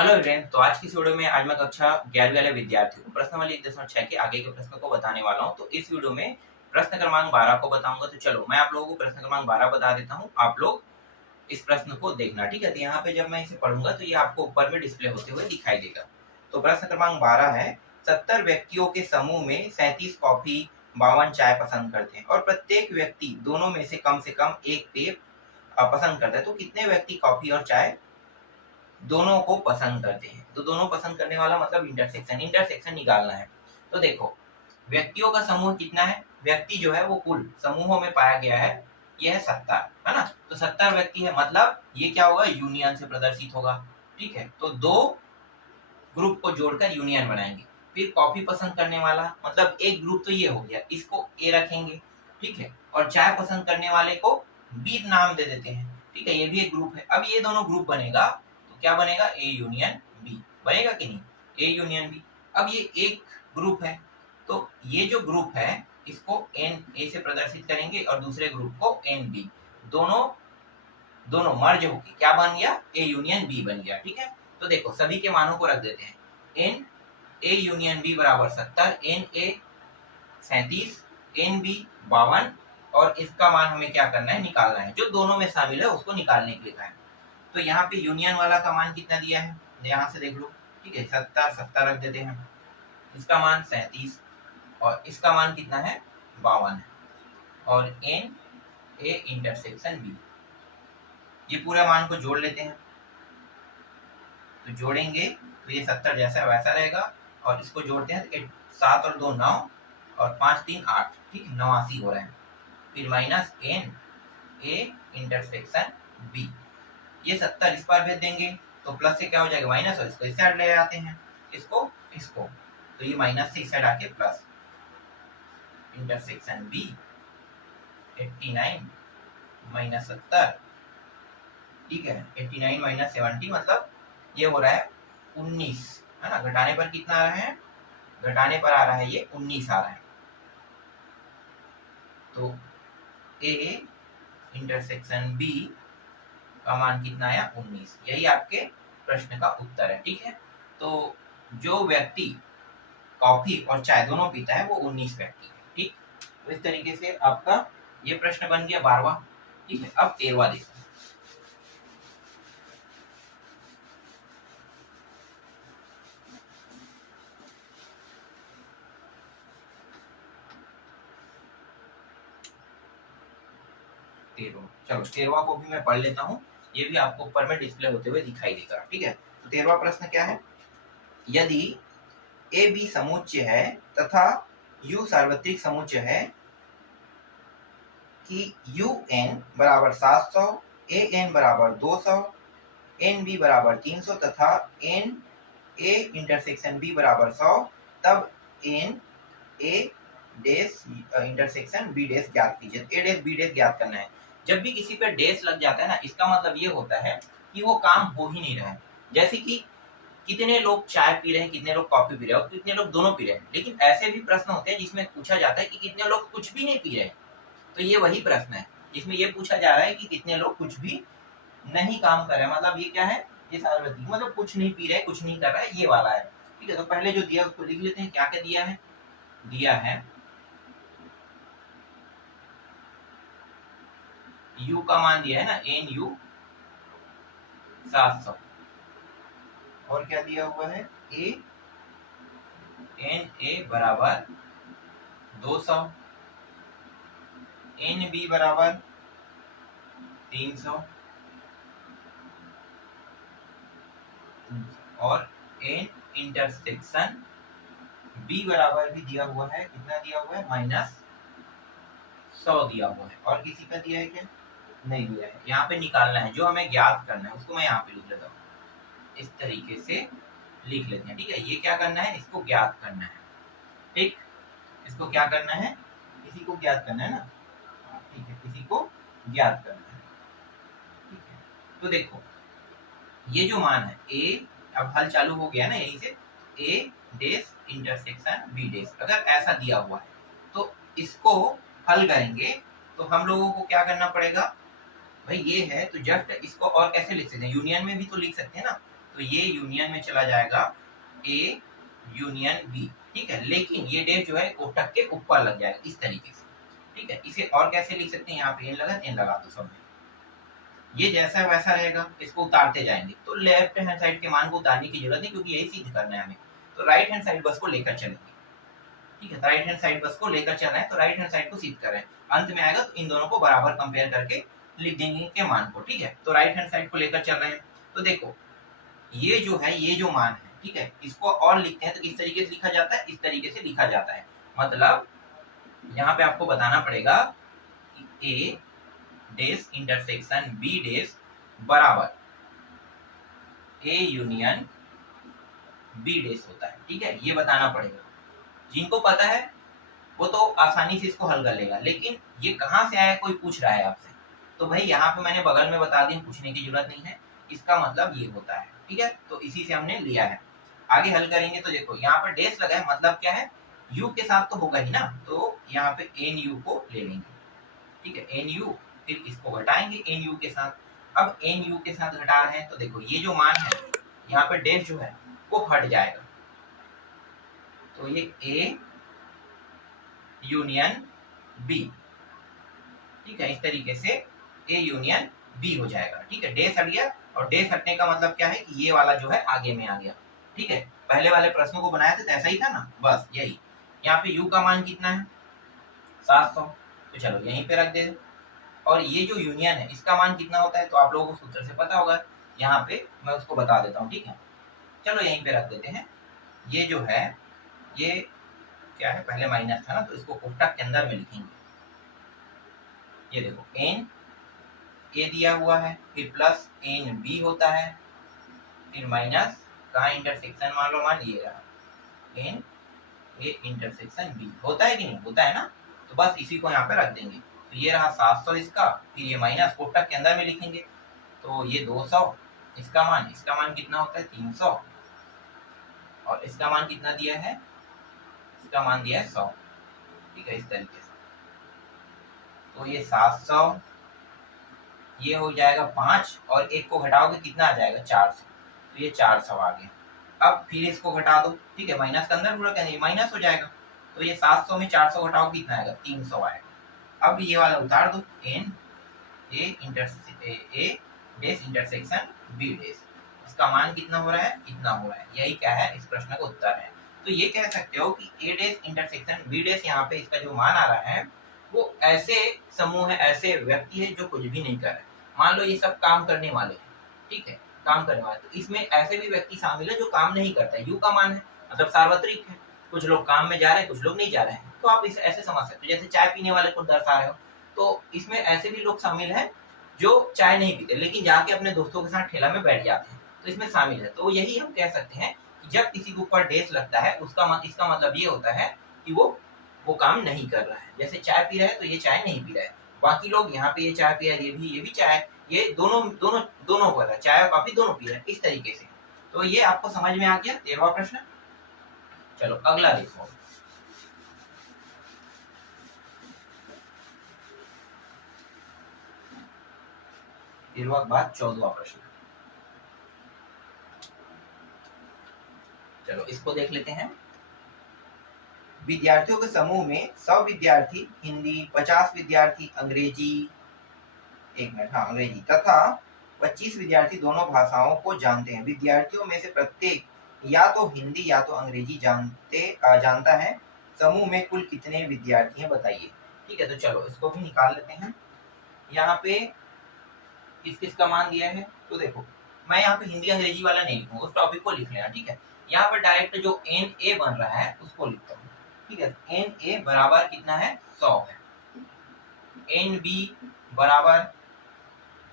Hello everyone. तो आज की इस वीडियो में आज मैं कक्षा 11वीं वाले विद्यार्थियों को प्रश्नावली 1.6 के आगे के प्रश्नों को बताने वाला हूं। तो इस वीडियो में प्रश्न क्रमांक 12 को बताऊंगा। तो चलो मैं आप लोगों को प्रश्न क्रमांक 12 बता देता हूं, आप लोग इस प्रश्न को देखना, ठीक है। तो यहाँ पे जब मैं इसे पढ़ूंगा तो ये आपको ऊपर में डिस्प्ले होते हुए दिखाई देगा। तो प्रश्न क्रमांक 12 है, 70 व्यक्तियों के समूह में 37 कॉफी 52 चाय पसंद करते हैं और प्रत्येक व्यक्ति दोनों में से कम एक पेय पसंद करता है, तो कितने व्यक्ति कॉफी और चाय दोनों को पसंद करते हैं। तो दोनों पसंद करने वाला मतलब इंटरसेक्शन निकालना है। तो देखो, व्यक्तियों का समूह कितना है, व्यक्ति जो है वो कुल समूहों में पाया गया है, ये है 70, है ना। तो 70 व्यक्ति है, मतलब ये क्या होगा, यूनियन से प्रदर्शित होगा, ठीक है। तो दो ग्रुप को जोड़कर यूनियन बनाएंगे। फिर कॉफी पसंद करने वाला मतलब एक ग्रुप, तो ये हो गया, इसको ए रखेंगे, ठीक है। और चाय पसंद करने वाले को बी नाम दे देते हैं, ठीक है। ये भी एक ग्रुप है। अब ये दोनों ग्रुप बनेगा तो क्या बनेगा, ए यूनियन बी बनेगा कि नहीं, ए यूनियन बी। अब ये एक ग्रुप है, तो ये जो ग्रुप है इसको एन ए से प्रदर्शित करेंगे और दूसरे ग्रुप को एन बी। दोनों दोनों मर्ज होके क्या बन गया, ए यूनियन बी बन गया, ठीक है। तो देखो सभी के मानों को रख देते हैं। एन ए यूनियन बी बराबर 70, एन ए 37, एन बी 52, और इसका मान हमें क्या करना है, निकालना है। जो दोनों में शामिल है उसको निकालने के लिए कहा है। तो यहाँ पे यूनियन वाला का मान कितना दिया है, यहाँ से देख लो, ठीक है। 70 रख देते हैं, इसका मान 37 और इसका मान कितना है, 52 है। और एन ए इंटरसेक्शन बी, ये पूरे मान को जोड़ लेते हैं। तो जोड़ेंगे तो ये 70 जैसा वैसा रहेगा, और इसको जोड़ते हैं तो 7 और 2 9 और 5 3 8, ठीक है, 89 हो रहे हैं। फिर minus n A intersection B, ये 70 इस पार भेज देंगे तो प्लस से क्या हो जाएगा माइनस, और इसको इस साइड ले आते हैं, इसको तो ये माइनस से इस साइड आके प्लस, इंटरसेक्शन बी 89 माइनस 70, ठीक है। 89 माइनस 70 मतलब ये हो रहा है 19, है ना। घटाने पर कितना आ रहा है, घटाने पर आ रहा है ये 19 आ रहा है। तो ए इंटरसेक्शन बी का मान कितना आया, 19। यही आपके प्रश्न का उत्तर है, ठीक है। तो जो व्यक्ति कॉफी और चाय दोनों पीता है वो 19 व्यक्ति है, ठीक। तो इस तरीके से आपका ये प्रश्न बन गया 12वां, ठीक है। अब 13वां देखो। चलो 13वां को भी मैं पढ़ लेता हूँ, ये भी आपको ऊपर में डिस्प्ले होते हुए दिखाई देगा, ठीक है। तो 13वां प्रश्न क्या है, यदि ए बी समुच्चय है तथा यू सार्वत्रिक समुच्चय है कि यू एन बराबर 700, ए एन बराबर 200, एन बी बराबर 300 तथा एन ए इंटरसेक्शन बी बराबर 100, तब n A dash intersection B dash ज्ञात कीजिए। ए डैश बी डैश ज्ञात करना है। जब भी किसी पे डैश लग जाता है ना, इसका मतलब ये होता है कि वो काम हो ही नहीं रहा है। जैसे कि कितने लोग चाय पी रहे हैं, कितने लोग कॉफी पी रहे हैं और कितने लोग दोनों पी रहे हैं। लेकिन ऐसे भी प्रश्न होते हैं जिसमें पूछा जाता है कि कितने लोग कुछ भी नहीं पी रहे हैं। तो ये वही प्रश्न है जिसमें ये पूछा जा रहा है कि कितने लोग कुछ भी नहीं काम कर रहे हैं, मतलब ये क्या है, ये सार्वत्रिक मतलब कुछ नहीं पी रहे, कुछ नहीं कर रहा है, ये वाला है, ठीक है। तो पहले जो दिया उसको लिख लेते हैं। क्या क्या दिया है, दिया है u का मान दिया है ना, एन यू 700, और क्या दिया हुआ है, ए एन ए बराबर 200, एन बी बराबर 300 और एन इंटरसेक्शन बी बराबर भी दिया हुआ है, कितना दिया हुआ है, -100 दिया हुआ है। और किसी का दिया है क्या, नहीं दिया है। यहाँ पे निकालना है, जो हमें ज्ञात करना है उसको मैं यहाँ पे लिख लेता हूँ, इस तरीके से लिख लेते हैं, ठीक है। ये क्या करना है, इसको ज्ञात करना है, ठीक। इसको क्या करना है, इसी को ज्ञात करना है ना, ठीक है, इसी को ज्ञात करना है, ठीक है। तो देखो ये जो मान है ए, अब हल चालू हो गया ना यहीं से, ए डैश इंटरसेक्शन बी डैश, अगर ऐसा दिया हुआ है तो इसको हल करेंगे तो हम लोगों को क्या करना पड़ेगा भाई, ये है तो जस्ट इसको और कैसे लिख सकते हैं, यूनियन में भी तो लिख सकते हैं ना। तो ये यूनियन में चला जाएगा ए यूनियन बी, ठीक है। लेकिन ये डेश जो है कोष्ठक के ऊपर लग जाएगा इस तरीके से, ठीक है। इसे और कैसे लिख सकते हैं, यहाँ पे एन लगा दो सब में, ये जैसा वैसा रहेगा, इसको उतारते जाएंगे तो लेफ्ट हैंड साइड के मान को उतारने की जरूरत नहीं, क्योंकि यही सिद्ध करना है हमें। तो राइट हैंड साइड बस को लेकर चलेंगे, ठीक है। राइट हैंड साइड बस को लेकर चल रहे हैं, तो राइट हैंड साइड को सिद्ध कर रहे हैं। अंत में आएगा तो इन दोनों को बराबर कंपेयर करके लिख देंगे के मान को, ठीक है। तो राइट हैंड साइड को लेकर चल रहे हैं, तो देखो ये जो है, ये जो मान है, ठीक है, इसको और लिखते हैं तो इस तरीके से लिखा जाता है, इस तरीके से लिखा जाता है। मतलब यहाँ पे आपको बताना पड़ेगा कि ए डेश इंटरसेक्शन बी डेश बराबर ए यूनियन बी डेश होता है, ठीक है। ये बताना पड़ेगा। जिनको पता है वो तो आसानी से इसको हल कर लेगा, लेकिन ये कहाँ से आया कोई पूछ रहा है आपसे, तो भाई यहाँ पे मैंने बगल में बता दिया, पूछने की जरूरत नहीं है। इसका मतलब ये होता है, ठीक है। तो इसी से हमने लिया है। आगे हल करेंगे तो देखो यहाँ पर डेश लगा है, मतलब क्या है, यू के साथ तो होगा ही ना, तो यहाँ पे एन यू को ले लेंगे, ठीक है। एन यू, फिर इसको घटाएंगे एन यू के साथ। अब एन यू के साथ घटा रहे हैं तो देखो ये जो मान है यहाँ पे डेश जो है वो हट जाएगा, तो ये ए यूनियन बी, ठीक है। इस तरीके से ए यूनियन बी हो जाएगा, ठीक है। डेश हट गया, और डेश हटने का मतलब क्या है कि ये वाला जो है आगे में आ गया, ठीक है। पहले वाले प्रश्नों को बनाया था तो ऐसा ही था ना, बस यही। यहाँ पे यू का मान कितना है 700, तो चलो यहीं पे रख दे। और ये जो यूनियन है इसका मान कितना होता है, तो आप लोगों को सूत्र से पता होगा, यहाँ पे मैं उसको बता देता हूँ, ठीक है। चलो यहीं पे रख देते हैं। ये जो है ये क्या है, पहले माइनस था ना, तो इसको कोष्ठक के अंदर में लिखेंगे। ये देखो एन ए दिया हुआ है, फिर प्लस एन बी होता है, फिर माइनस कहाँ इंटरसेक्शन मान लो, मान ये रहा एन ए इंटरसेक्शन बी, होता है कि नहीं होता है ना, तो बस इसी को यहाँ पे रख देंगे। तो ये रहा 700 इसका, फिर ये माइनस कोष्ठक के अंदर में लिखेंगे, तो ये 200, इसका मान कितना होता है 300, और इसका मान कितना दिया है, इसका मान दिया है 100, ठीक है। इस तरीके से तो ये 700, ये हो जाएगा 5, और एक को घटाओगे कितना आ जाएगा 400, तो ये 400 आ गया। अब फिर इसको घटा दो, ठीक है, माइनस के अंदर पूरा कहने माइनस हो जाएगा, तो ये 700 में 400 घटाओ कितना आएगा 300 आएगा। अब ये वाला उतार दो, n A dash intersection B dash, इसका मान कितना हो रहा है, इतना हो रहा है। यही क्या है, इस प्रश्न का उत्तर है। तो ये कह सकते हो कि ए डेश इंटरसेक्शन बी डेश, यहाँ पे इसका जो मान आ रहा है वो ऐसे समूह है, ऐसे व्यक्ति है जो कुछ भी नहीं कर रहे। मान लो ये सब काम करने वाले हैं, ठीक है, काम करने वाले, तो इसमें ऐसे भी व्यक्ति शामिल है जो काम नहीं करता है। यू का मान है मतलब सार्वत्रिक है, कुछ लोग काम में जा रहे हैं, कुछ लोग नहीं जा रहे हैं, तो आप इसे ऐसे समझ सकते हो, जैसे चाय पीने वाले को दर्शा रहे हो, तो इसमें ऐसे भी लोग शामिल हैं जो चाय नहीं पीते लेकिन जाके अपने दोस्तों के साथ ठेला में बैठ जाते हैं, तो इसमें शामिल है। तो यही हम कह सकते हैं कि जब किसी के ऊपर डेश लगता है उसका इसका मतलब ये होता है कि वो काम नहीं कर रहा है। जैसे चाय पी रहा है तो ये चाय नहीं पी रहा है, बाकी लोग यहाँ पे ये चाय पी रहा है, ये भी चाय, ये दोनों दोनों दोनों कर रहा है, चाय और कॉफी दोनों पी रहा है, इस तरीके से। तो ये आपको समझ में आ गया 13वां प्रश्न। चलो अगला देखो, के बाद 14वां प्रश्न। चलो इसको देख लेते हैं। विद्यार्थियों के समूह में 100 विद्यार्थी हिंदी, 50 विद्यार्थी अंग्रेजी, एक मिनट, हाँ अंग्रेजी, तथा 25 विद्यार्थी दोनों भाषाओं को जानते हैं। विद्यार्थियों में से प्रत्येक या तो हिंदी या तो अंग्रेजी जानता है। समूह में कुल कितने विद्यार्थी हैं बताइए, ठीक है। तो चलो इसको भी निकाल लेते हैं। यहाँ पे किस किस का मान दिया है, तो देखो मैं यहाँ पे हिंदी अंग्रेजी वाला नहीं लिखूंगा, उस टॉपिक को लिख लेना, ठीक है। यहाँ पर डायरेक्ट जो एन ए बन रहा है उसको लिखता हूँ, ठीक है। एन ए बराबर कितना है 100 है, एन बी बराबर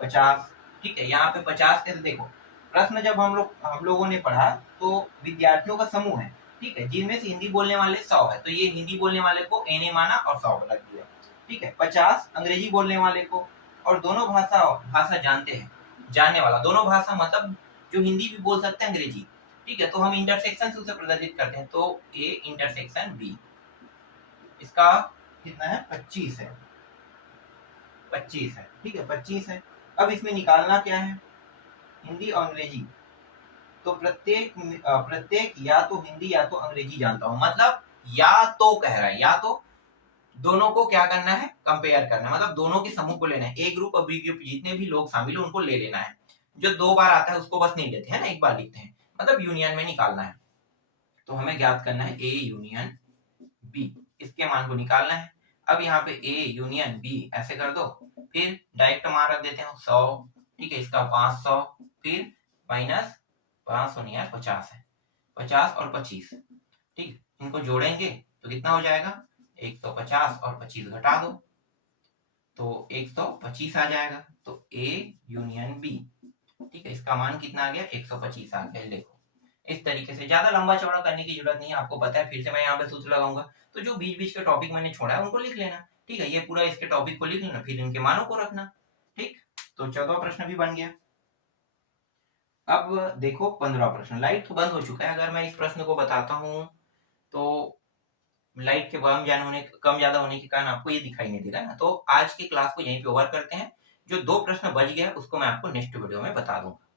50, ठीक है। यहाँ पे 50 कैसे, देखो प्रश्न जब हम लोगों ने पढ़ा तो विद्यार्थियों का समूह है, ठीक है, जिनमें से हिंदी बोलने वाले 100 है, तो ये हिंदी बोलने वाले को एन ए माना और 100 रख दिया, ठीक है। 50 अंग्रेजी बोलने वाले को, और दोनों भाषा जानते हैं, जानने वाला, दोनों भाषा मतलब जो हिंदी भी बोल सकते हैं अंग्रेजी, ठीक है। तो हम इंटरसेक्शन से उसे प्रदर्शित करते हैं, तो ए इंटरसेक्शन बी, इसका कितना है 25 है, 25 है, ठीक है, 25 है। अब इसमें निकालना क्या है, हिंदी और अंग्रेजी, तो प्रत्येक या तो हिंदी या तो अंग्रेजी जानता हूं, मतलब या तो कह रहा है, या तो दोनों को क्या करना है, कंपेयर करना है, मतलब दोनों के समूह को लेना है, ए ग्रुप और बी ग्रुप जितने भी लोग शामिल है उनको ले लेना है। जो 2 बार आता है उसको बस नहीं लेते हैं ना, एक बार लिखते हैं, मतलब यूनियन में निकालना है। तो हमें ज्ञात करना है ए यूनियन बी, इसके मान को निकालना है। अब यहाँ पे ए यूनियन बी ऐसे कर दो, फिर डायरेक्ट मान रख देते हैं 100, ठीक है, इसका 500, फिर माइनस 500 नहीं यार 50 है, 50 और 25, ठीक, इनको जोड़ेंगे तो कितना हो जाएगा, 150 और 25 घटा दो तो 125 आ जाएगा। तो ए यूनियन बी, ठीक है, इसका मान कितना आ गया, 125 आ गया। देखो इस तरीके से, ज्यादा लंबा चौड़ा करने की जरूरत नहीं है, आपको पता है, फिर से मैं यहाँ पे सूत्र लगाऊंगा, तो जो बीच बीच के टॉपिक मैंने छोड़ा है उनको लिख लेना, ठीक है, ये पूरा इसके टॉपिक को लिख लेना, फिर इनके मानों को रखना, ठीक। तो 14वां प्रश्न भी बन गया। अब देखो 15वां प्रश्न, लाइट तो बंद हो चुका है, अगर मैं इस प्रश्न को बताता हूँ तो लाइट के कम ज्यादा होने के कारण आपको ये दिखाई नहीं देगा ना। तो आज की क्लास को यहीं पे ओवर करते हैं, जो 2 प्रश्न बच गया उसको मैं आपको नेक्स्ट वीडियो में बता दूंगा।